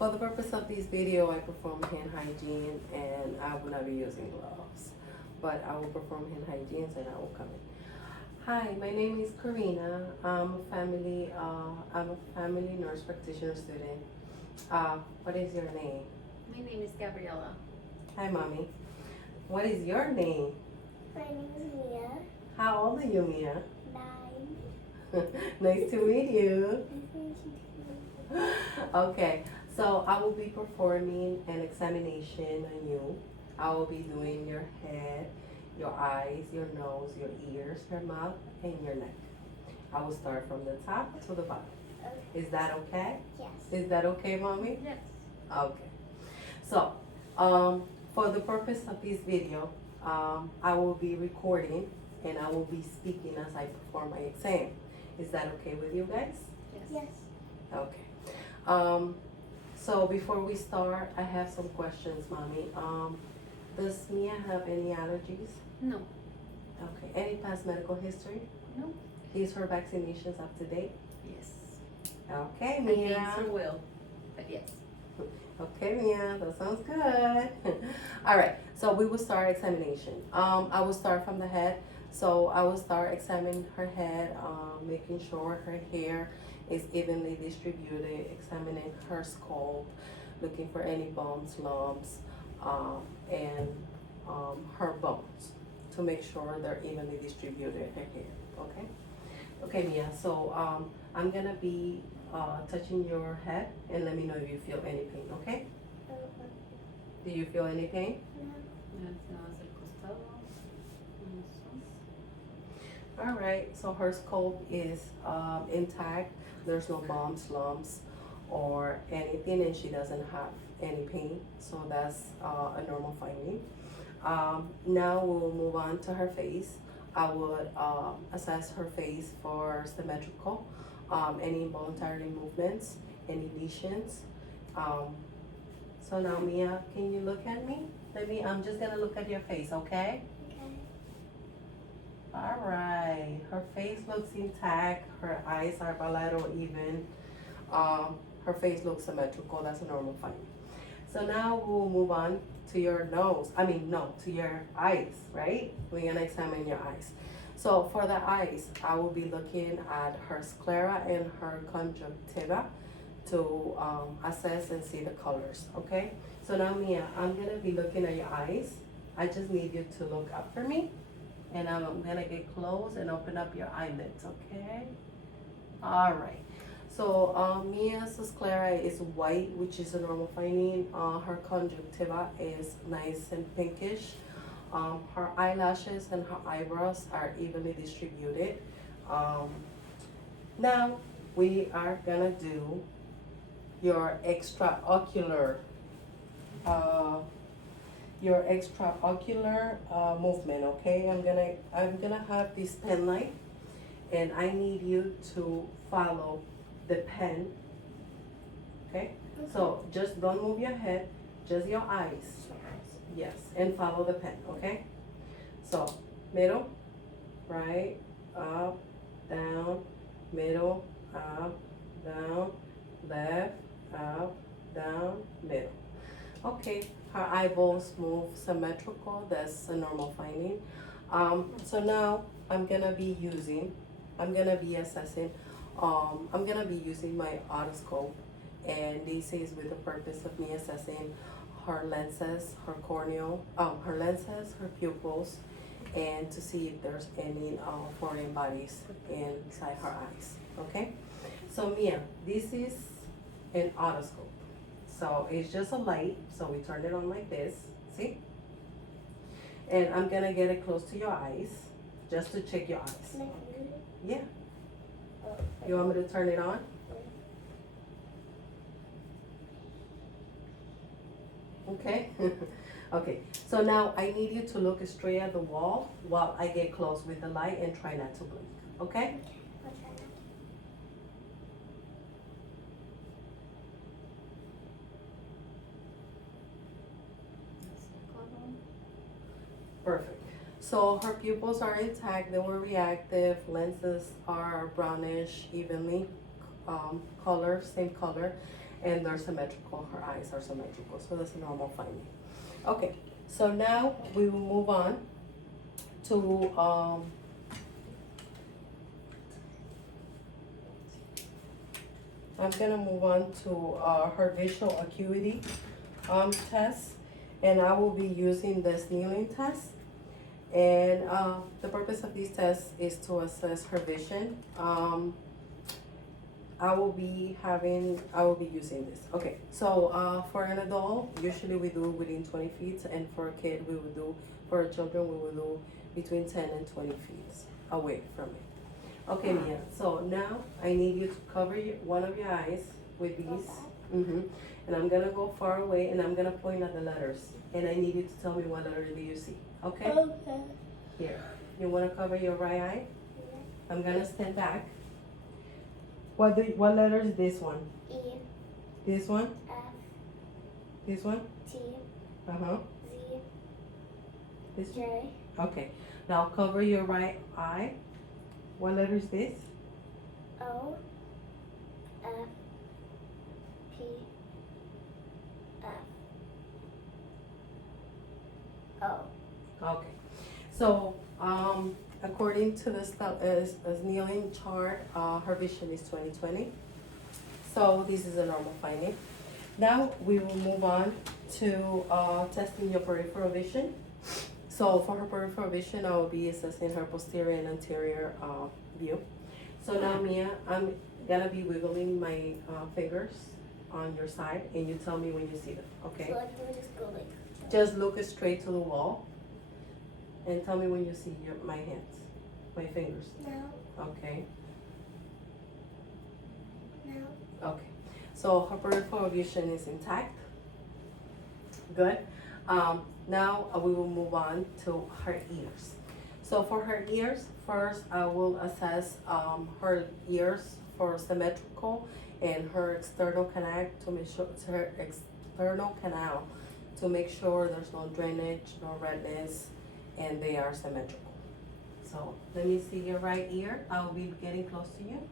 For the purpose of this video, I perform hand hygiene and I will not be using gloves. But I will perform hand hygiene and I will come in. Hi, my name is Karina. I'm a family nurse practitioner student. What is your name? My name is Gabriella. Hi, mommy. What is your name? My name is Mia. How old are you, Mia? 9. Nice to meet you. Nice to meet you too. Okay, so I will be performing an examination on you. I will be doing your head, your eyes, your nose, your ears, your mouth, and your neck. I will start from the top to the bottom. Is that okay? Yes. Is that okay, mommy? Yes. Okay. So, for the purpose of this video, I will be recording and I will be speaking as I perform my exam. Is that okay with you guys? Yes. Okay. So before we start, I have some questions, mommy. Does Mia have any allergies? No. Okay. Any past medical history? No. Is her vaccinations up to date? Yes. Okay, Against Mia. her will, but yes. Okay, Mia, that sounds good. All right, so we will start examination. I will start from the head. So I will start examining her head, making sure her hair is evenly distributed, examining her scalp, looking for any bumps, lumps, and her bones to make sure they're evenly distributed, her hair, okay? Okay, Mia, so I'm gonna be touching your head and let me know if you feel any pain, okay? Do you feel any pain? Hacia el costado. All right, so her scalp is intact. There's no bumps, lumps, or anything, and she doesn't have any pain. So that's a normal finding. Now we'll move on to her face. I would assess her face for symmetrical, any involuntary movements, any lesions. So now, Mia, can you look at me? I'm just gonna look at your face, okay? Okay. All right, her face looks intact, her eyes are bilateral even, her face looks symmetrical, that's a normal finding. So now we'll move on to your to your eyes, right? We're gonna examine your eyes. So for the eyes, I will be looking at her sclera and her conjunctiva to assess and see the colors, okay? So now, Mia, I'm gonna be looking at your eyes. I just need you to look up for me. And I'm gonna get close and open up your eyelids, okay? All right. So Mia's sclera is white, which is a normal finding. Her conjunctiva is nice and pinkish. Her eyelashes and her eyebrows are evenly distributed. Now we are gonna do your extraocular movement, okay? I'm gonna have this pen light and I need you to follow the pen, okay? So just don't move your head, just your eyes. Yes, and follow the pen, okay? So middle, right, up, down, middle, up, down, left, up, down, middle. Okay, her eyeballs move symmetrical, that's a normal finding. So now I'm gonna be assessing, I'm gonna be using my otoscope, and this is with the purpose of me assessing her lenses, her corneal, her pupils, and to see if there's any foreign bodies inside her eyes, okay? So Mia, this is an otoscope. So it's just a light, so we turn it on like this, see? And I'm gonna get it close to your eyes, just to check your eyes. Yeah. You want me to turn it on? Okay. Okay, so now I need you to look straight at the wall while I get close with the light and try not to blink, okay? I'll try not Perfect. So her pupils are intact, they were reactive, lenses are brownish, evenly color, same color, and they're symmetrical. Her eyes are symmetrical, so that's a normal finding. Okay, so now we will move on to I'm gonna move on to her visual acuity test, and I will be using the snealing test. And the purpose of these tests is to assess her vision. I will be using this. Okay, so for an adult, usually we do within 20 feet, and for a kid, for children, we will do between 10 and 20 feet away from it. Okay, Mia, so now I need you to cover one of your eyes with these. And I'm gonna go far away, and I'm gonna point at the letters, and I need you to tell me what letter do you see, okay? Okay. Here, you wanna cover your right eye? Yeah. I'm gonna stand back. What letter is this one? E. This one? F. This one? T. Uh-huh. Z. This one? J. Okay. Now cover your right eye. What letter is this? O. F. P. F. O. Okay. So, according to the kneeling chart, her vision is 20/20. So this is a normal finding. Now we will move on to testing your peripheral vision. So for her peripheral vision, I will be assessing her posterior and anterior view. So now, Mia, I'm gonna be wiggling my fingers on your side, and you tell me when you see them, okay? So I can just go like. Just look straight to the wall, and tell me when you see my hands, my fingers, No. okay? No. Okay, so her peripheral vision is intact. Good. Now we will move on to her ears. So for her ears, first I will assess her ears for symmetrical and her external canal to make sure there's no drainage, no redness, and they are symmetrical. So let me see your right ear. I will be getting close to you.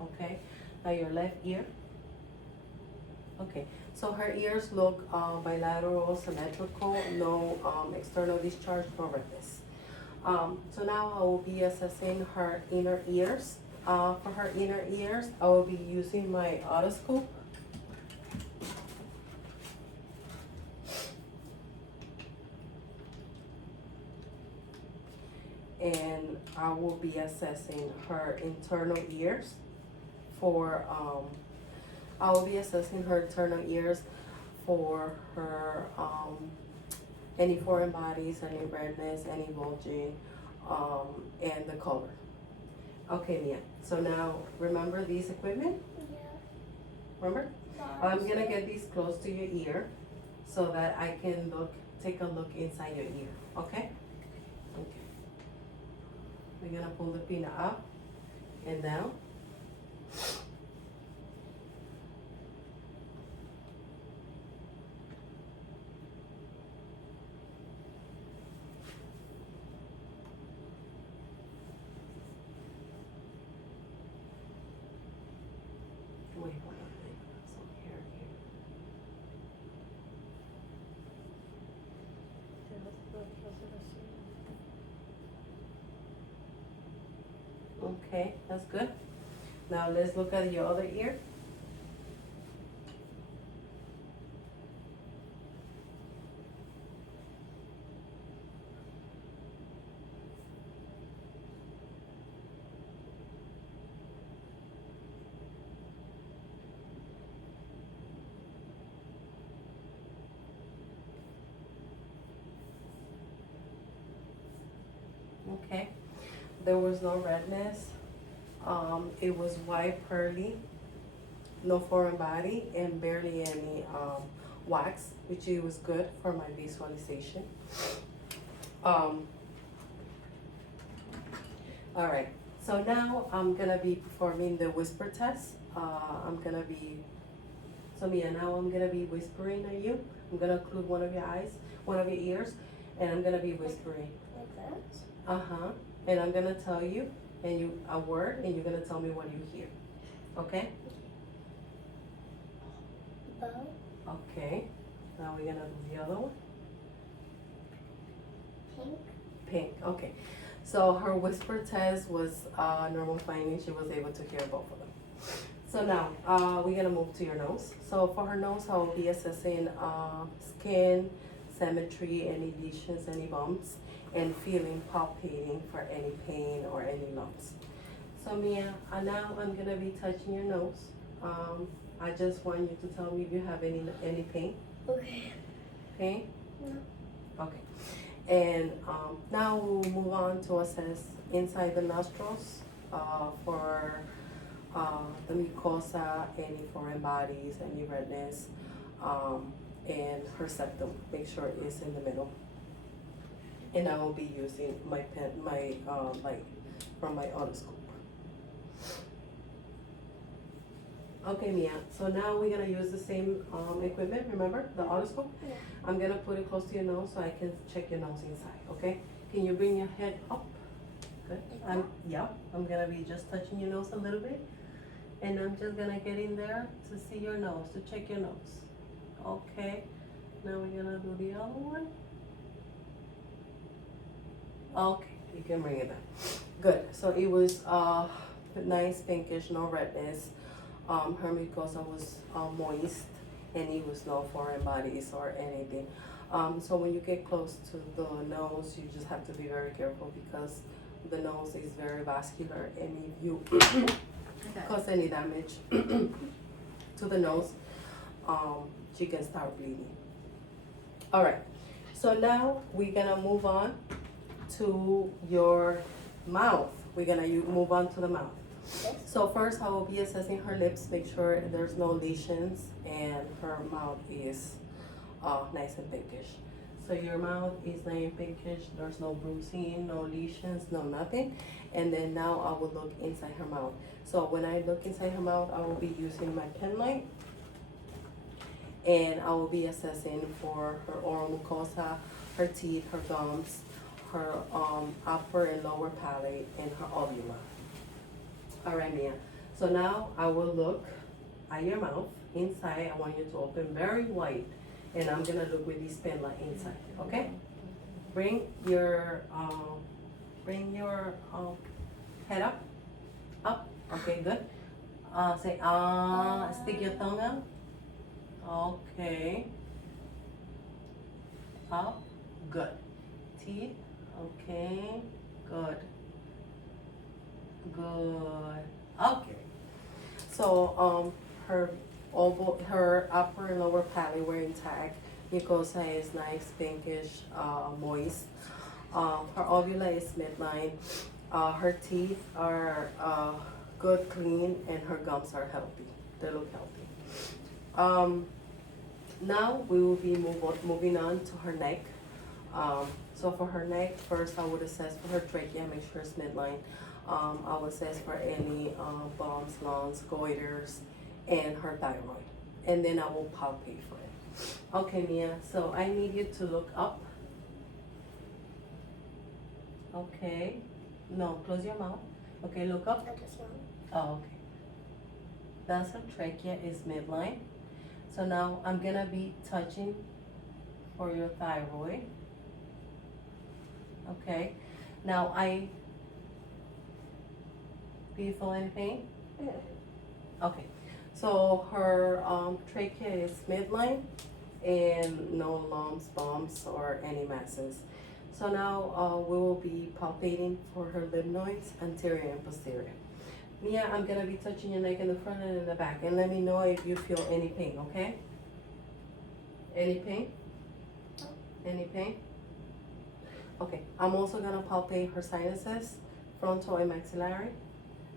Okay. Now your left ear. Okay, so her ears look bilateral, symmetrical, no external discharge, no redness. So now I will be assessing her inner ears. For her inner ears, I will be using my otoscope. And I will be assessing her internal ears for I will be assessing her internal ears for her any foreign bodies, any redness, any bulging, and the color. Okay, Mia. So now remember these equipment? Yeah. Remember? I'm gonna get these close to your ear so that I can take a look inside your ear. Okay? Okay. We're gonna pull the pinna up and down. Wait, hold on. So here. Okay, that's good. Now let's look at your other ear. Okay, there was no redness. It was white, pearly, no foreign body, and barely any wax, which it was good for my visualization. All right, so now I'm gonna be performing the whisper test. So Mia, now I'm gonna be whispering at you. I'm gonna include one of your ears, and I'm gonna be whispering. Like that? Uh-huh. And I'm gonna tell you a word, and you're gonna tell me what you hear. Okay? Purple. Okay. Now we're gonna do the other one. Pink. Pink. Okay. So her whisper test was normal finding. She was able to hear both of them. So now we're gonna move to your nose. So for her nose, I will be assessing skin, symmetry, any lesions, any bumps, and feeling, palpating for any pain or any lumps. So Mia, now I'm gonna be touching your nose. I just want you to tell me if you have any pain. Okay. Pain? No. Okay. And now we'll move on to assess inside the nostrils for the mucosa, any foreign bodies, any redness, and her septum. Make sure it's in the middle. And I will be using my pen, like from my otoscope. Okay, Mia. So now we're gonna use the same equipment. Remember the otoscope? Yeah. I'm gonna put it close to your nose so I can check your nose inside. Okay? Can you bring your head up? Good. I'm gonna be just touching your nose a little bit, and I'm just gonna get in there to see your nose, to check your nose. Okay. Now we're gonna do the other one. Okay, you can bring it back. Good. So it was nice pinkish, no redness. Her mucosa was moist, and it was no foreign bodies or anything. So when you get close to the nose, you just have to be very careful because the nose is very vascular, and if you cause any damage to the nose, she can start bleeding. All right. So now we're gonna move on to your mouth. We're gonna move on to the mouth. So first I will be assessing her lips, make sure there's no lesions and her mouth is nice and pinkish. So your mouth is nice and pinkish, there's no bruising, no lesions, no nothing. And then now I will look inside her mouth. So when I look inside her mouth, I will be using my pen light. And I will be assessing for her oral mucosa, her teeth, her gums, her upper and lower palate, and her uvula. All right, Mia. So now I will look at your mouth inside. I want you to open very wide, and I'm gonna look with this pen light inside. Okay? Bring your head up, up. Okay, good. Say stick your tongue out. Okay. Up. Good. Teeth. Okay. Good. Good. Okay. So her upper and lower palate were intact. Mucosa is nice, pinkish, moist. Her uvula is midline. Her teeth are good, clean, and her gums are healthy. They look healthy. Now we will be moving on to her neck. So for her neck, first I would assess for her trachea, make sure it's midline. I would assess for any bumps, lumps, goiters, and her thyroid. And then I will palpate for it. Okay, Mia, so I need you to look up. Okay. No, close your mouth. Okay, look up. I just want. Oh, okay. That's her trachea is midline. So now I'm gonna be touching for your thyroid. Okay. Now do you feel any pain? No. Okay. So her trachea is midline and no lumps, bumps, or any masses. So now we will be palpating for her lymph anterior and posterior. Mia, I'm gonna be touching your neck in the front and in the back, and let me know if you feel any pain, okay? Any pain? Any pain? Okay, I'm also gonna palpate her sinuses, frontal and maxillary.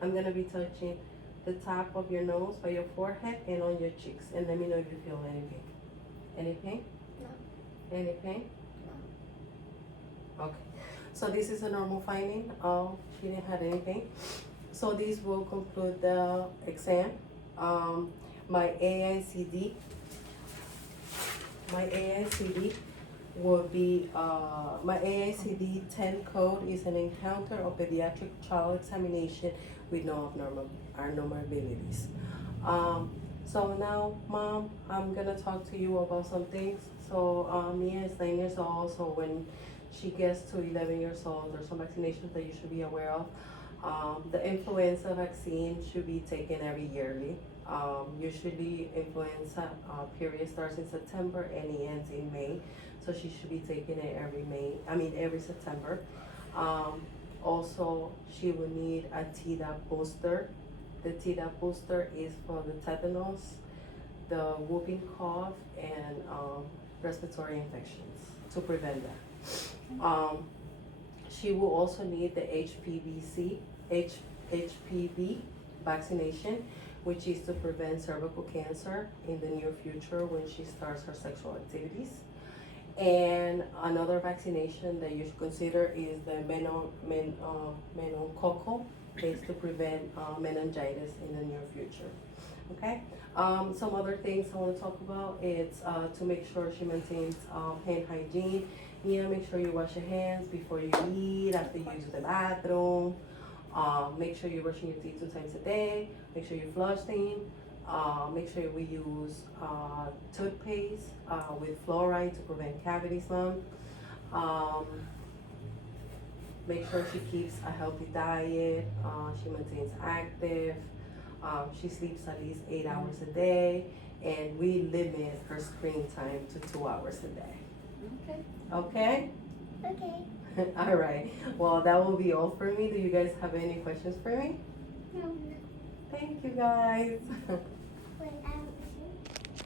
I'm gonna be touching the top of your nose, by your forehead, and on your cheeks, and let me know if you feel any pain. Any pain? No. Any pain? No. Okay, so this is a normal finding. She didn't have any pain. So this will conclude the exam. My AICD will be, my AICD 10 code is an encounter of pediatric child examination with no abnormalities. So now, Mom, I'm gonna talk to you about some things. So Mia is 9 years old, so when she gets to 11 years old, there's some vaccinations that you should be aware of. The influenza vaccine should be taken every yearly. Usually influenza period starts in September and it ends in May. So she should be taking it every September. Also, she will need a Tdap booster. The Tdap booster is for the tetanus, the whooping cough, and respiratory infections to prevent that. She will also need the HPV vaccination, which is to prevent cervical cancer in the near future when she starts her sexual activities. And another vaccination that you should consider is the meningococcal, is to prevent meningitis in the near future. Okay. Some other things I want to talk about is to make sure she maintains hand hygiene. Make sure you wash your hands before you eat, after you use the bathroom. Make sure you're brushing your teeth 2 times a day. Make sure you flush them. Make sure we use toothpaste with fluoride to prevent cavity slump. Make sure she keeps a healthy diet. She maintains active. She sleeps at least 8 hours a day, and we limit her screen time to 2 hours a day. Okay. Okay? Okay. All right. Well, that will be all for me. Do you guys have any questions for me? No. Thank you, guys. Wait,